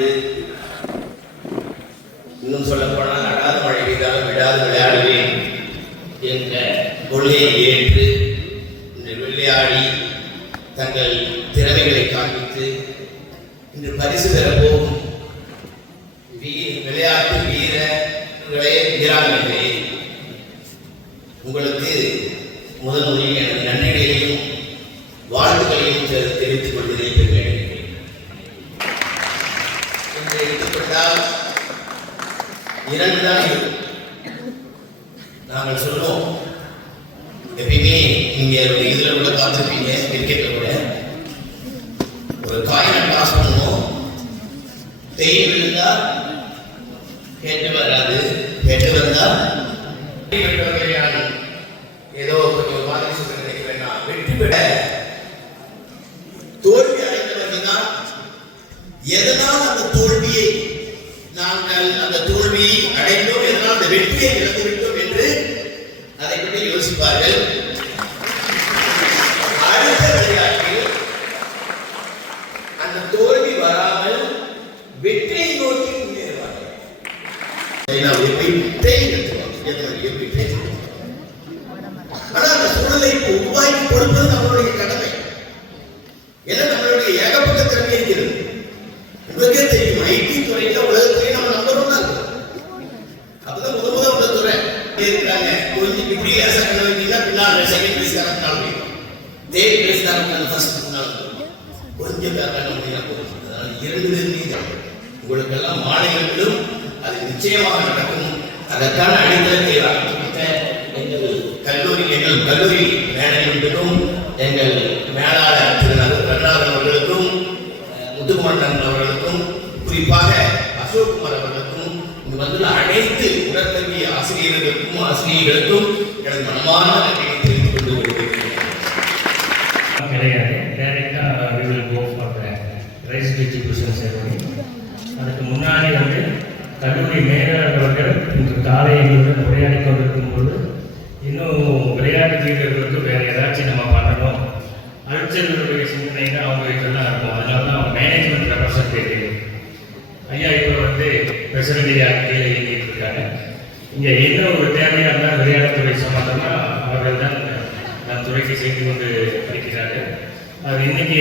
என்று, இன்னும் சொல்ல போனால் அடாத மழை பெய்தாலும் விடாது விளையாடுவேன் என்ற கொள்கையை ஏற்று இன்று விளையாடி தங்கள் திறமைகளை காண்பித்து இன்று பரிசு பெறப்போகும் விளையாட்டு வீரர்களே வீராங்கனைகளே, உங்களுக்கு முதல் முறையில் எனது நன்றிகளையும் வாழ்த்துக்களையும் தெரிவித்துக் கொள்வதை பெறுகிறேன். என்று எடுத்துக்கொண்டால் 2 தான் இருக்கும். நாங்கள் சொல்லுவோம், எப்பயுமே நீங்க இதுல கூட பார்த்துருப்பீங்க, கிரிக்கெட்ல கூட ஒரு காயினை டாஸ் பண்ணுவோம், தேய் விழுந்தா ஹெட் வராது, ஹெட் வந்தா ஏதோ கொஞ்சம் மாதிரி சொல்ல நினைக்கிறேன். வெற்றி பெற தோல்வி அடைந்தவர்கள் தான் எதனால் அந்த தோல்வியை நாங்கள் அந்த தோல்வியை அடைந்தோம், எதனால் அந்த வெற்றியை இழந்துவிட்டோம் என்று அதை பற்றி யோசிப்பார்கள். அடுத்த விளையாட்டில் அந்த தோல்வி வராமல் வெற்றியை நோக்கி முன்னேறுவார்கள். ஆனால் அந்த சூழலை உருவாக்கி கொடுப்பது நம்மளுடைய கடமை. ஏன்னா நம்மளுடைய ஏகப்பட்ட திறமை இருக்கிறது. உங்களுக்கே தெரியும், ஐடி துறையில உலகத்திலேயே நம்ம நம்பர் 1 இருக்கோம். அப்பதான் முதல் உள்ள துறை இருக்கிறாங்க. கொஞ்சம் இப்படி செகண்ட் வைத்தீங்கன்னா பின்னால் செகண்ட் பிளேஸ் கரெக்டாக தேர்ட் பிளேஸ் கரெக்டாக ஃபர்ஸ்ட் கொஞ்சம் கரெக்டாக போதும். அதனால 2 பேர் மீது உங்களுக்கு எல்லாம் மாநிலங்களும் அது நிச்சயமாக நடக்கும். அதற்கான அடித்தளத்தை ஆரம்பித்த எங்கள் கல்லூரி மேனேஜ்மெண்ட்டுக்கும், எங்கள் மேலாளர் திரு ரங்கநாதன் அவர்களுக்கும், முத்துக்குமரன் அவர்களுக்கும், குறிப்பாக அசோக்குமார் அவர்களுக்கும், இங்கு வந்துள்ள அனைத்து உடற்கல்வி ஆசிரியர்களுக்கும் எனது மனமான நன்றியை தெரிவித்துக் கொண்டு வருகிறேன். கிடையாது, டைரக்டாக we will go for the rice distribution ceremony. அதுக்கு முன்னாடி கல்லூரி மேலாளர் அவர்கள் இன்று காலை எங்களுடன் உரையாடி கொண்டிருக்கும் போது, இன்னும் விளையாட்டு வீரர்களுக்கு வேறு ஏதாச்சும் நம்ம பண்ணணும், அல்சர்களுடைய சிந்தனைன்னு அவங்களுக்கெல்லாம் இருக்கும். அதனால தான் அவங்க மேனேஜ்மெண்ட் ரெப்ரசன்டேட்டிவ் ஐயா இப்போ பிரசிடென்ட் கீழே இயங்கிட்டு இருக்காங்க. இங்கே என்ன ஒரு தேவையாக இருந்தால் விளையாட்டுத்துறை சம்பந்தமாக அவர்கள் தான் நம் துறைக்கு செய்து கொண்டு இருக்கிறார்கள். அது இன்னைக்கு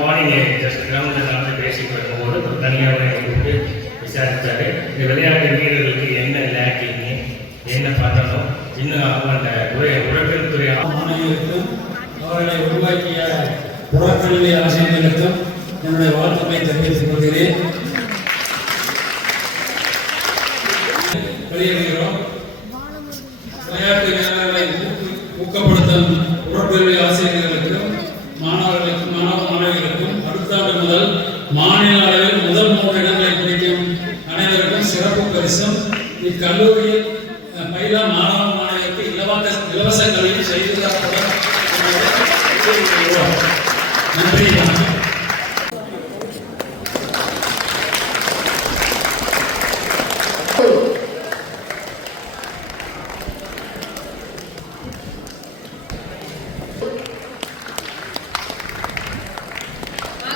மார்னிங் ஜஸ்ட் கிரவுண்டில் நடந்து பேசிட்டு வரும்போது தனியாக கூப்பிட்டு விசாரித்தாரு. இந்த விளையாட்டு வீரர்களுக்கு என்ன லேக்கிங்க, என்ன பண்ணணும், இன்னும் அந்த உடற்கல்வித்துறை மாணவர்களுக்கும் அவர்களை உருவாக்கிய உடற்கல்வி ஆசிரியர்களுக்கும் என்னுடைய வாழ்த்துக்களை தெரிவித்துக் கொள்கிறேன். வெளியேறுகிறோம். விளையாட்டு வீரர்களை ஊக்கப்படுத்தும் உடற்கல்வி ஆசிரியர்களுக்கும் மாணவர்களுக்கும் அடுத்த ஆண்டு முதல் மாநில அளவில் முதல் 3 இடங்களை பிடிக்கும் அனைவருக்கும் சிறப்பு பரிசும் இக்கல்லூரியில் பயில மாணவர்களுக்கு இலவச கல்வி செய்து தரப்படும். நன்றி.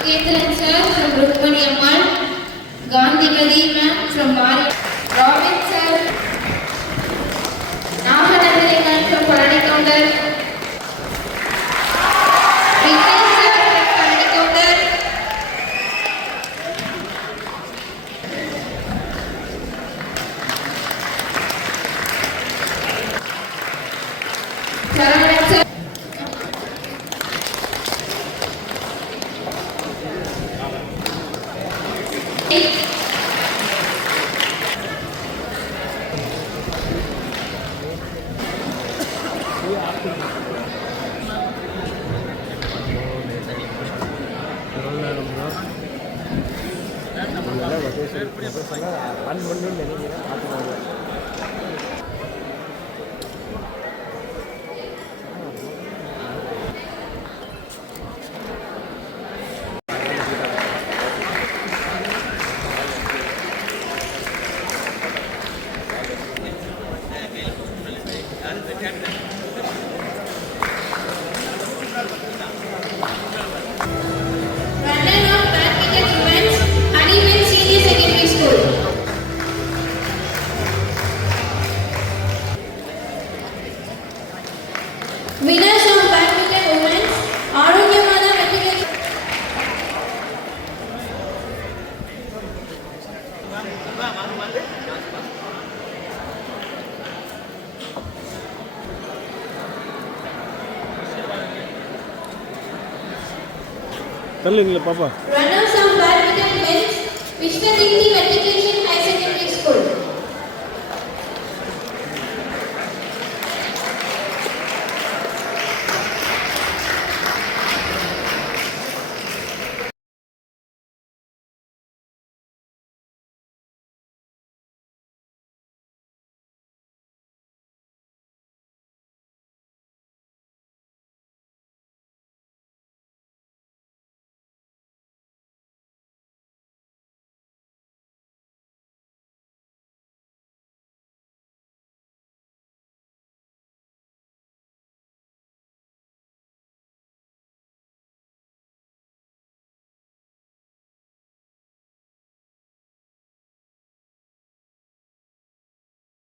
Nagendran sir from Rukmani Ammal, Gandhimati ma'am from Mari, Robin sir, Nahanandani ma'am from Parani Counter, Vikas sir from Parani Counter, Saravanan sir, Runner of badminton events, Honeyman தள்ளுங்களா பாப்பா. Runners of badminton men's Vishwadipti Matriculation